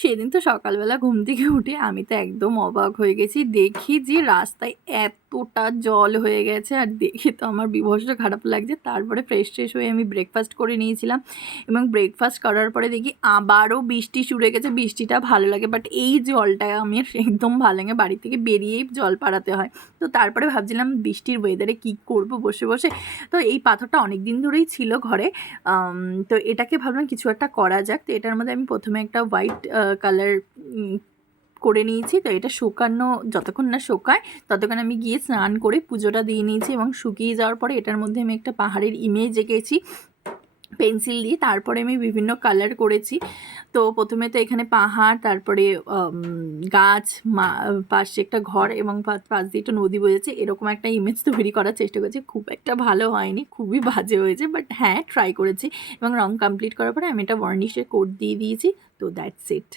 সেদিন তো সকালবেলা ঘুম থেকে উঠে আমি তো একদম অবাক হয়ে গেছি, দেখি যে রাস্তায় এতটা জল হয়ে গেছে, আর দেখে তো আমার বীভৎস খারাপ লাগছে। তারপরে ফ্রেশ হয়ে আমি ব্রেকফাস্ট করে নিয়েছিলাম, এবং ব্রেকফাস্ট করার পরে দেখি আবারও বৃষ্টি শুরু হয়ে গেছে। বৃষ্টিটা ভালো লাগে, বাট এই জলটা আমার একদম ভালো লাগে, বাড়ি থেকে বেরিয়েই জল পাড়াতে হয়। তো তারপরে ভাবছিলাম বৃষ্টির ওয়েদারে কি করব বসে বসে। তো এই পাথরটা অনেক দিন ধরেই ছিল ঘরে, তো এটাকে ভাবলাম কিছু একটা করা যাক। তো এটার মধ্যে আমি প্রথমে একটা হোয়াইট কালার করে নিয়েছি। তো এটা শুকানো, যতক্ষণ না শুকায় ততক্ষণ আমি গিয়ে স্নান করে পুজোটা দিয়ে নিয়েছি, এবং শুকিয়ে যাওয়ার পরে এটার মধ্যে আমি একটা পাহাড়ের ইমেজ এঁকেছি পেন্সিল দিয়ে। তারপরে আমি বিভিন্ন কালার করেছি। তো প্রথমে তো এখানে পাহাড়, তারপরে গাছ, পাশে একটা ঘর, এবং পাশ দিয়ে একটা নদী বয়েছে, এরকম একটা ইমেজ তৈরি করার চেষ্টা করেছি। খুব একটা ভালো হয়নি, খুবই বাজে হয়েছে, বাট হ্যাঁ ট্রাই করেছি। এবং রং কমপ্লিট করার পরে আমি এটা ভার্নিশের কোট দিয়ে দিয়েছি। তো দ্যাটস ইট।